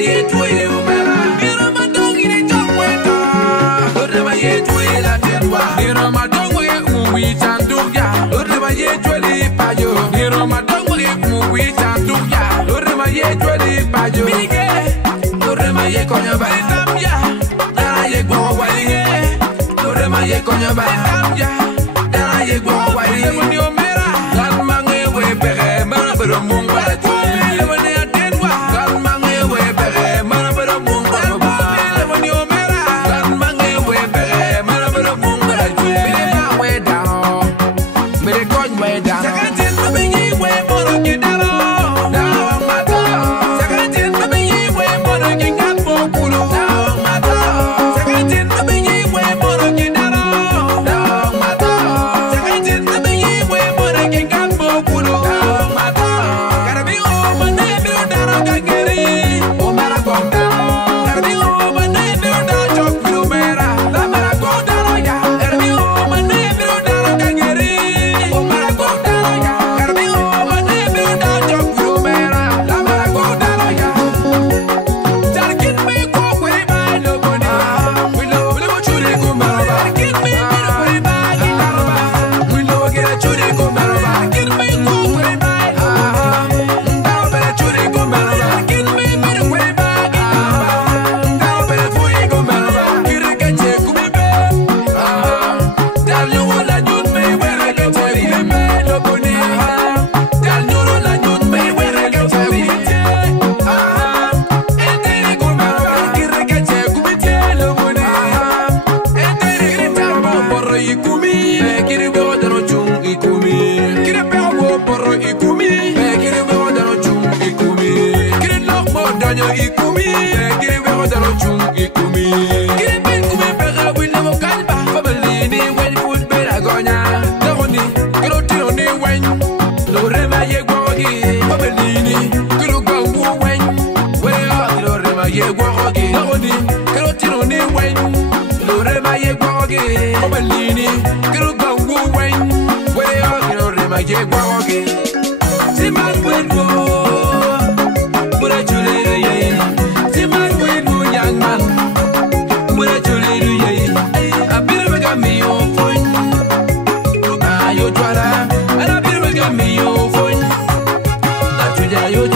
ye tuye umera. Niro madongi ni chokweto. Urema ye tuye la terwa. Niro madongi uwi chanduya. Urema ye tuye payo. Niro madongi uwi chanduya. Urema ye tuye payo. Mige. Urema ye konya baitambia. Dara ye gwo walige. Urema ye konya baitambia. Dara ye gwo walige. Ni umera. Gan mange we pere mana pero mungwa tuye. Yo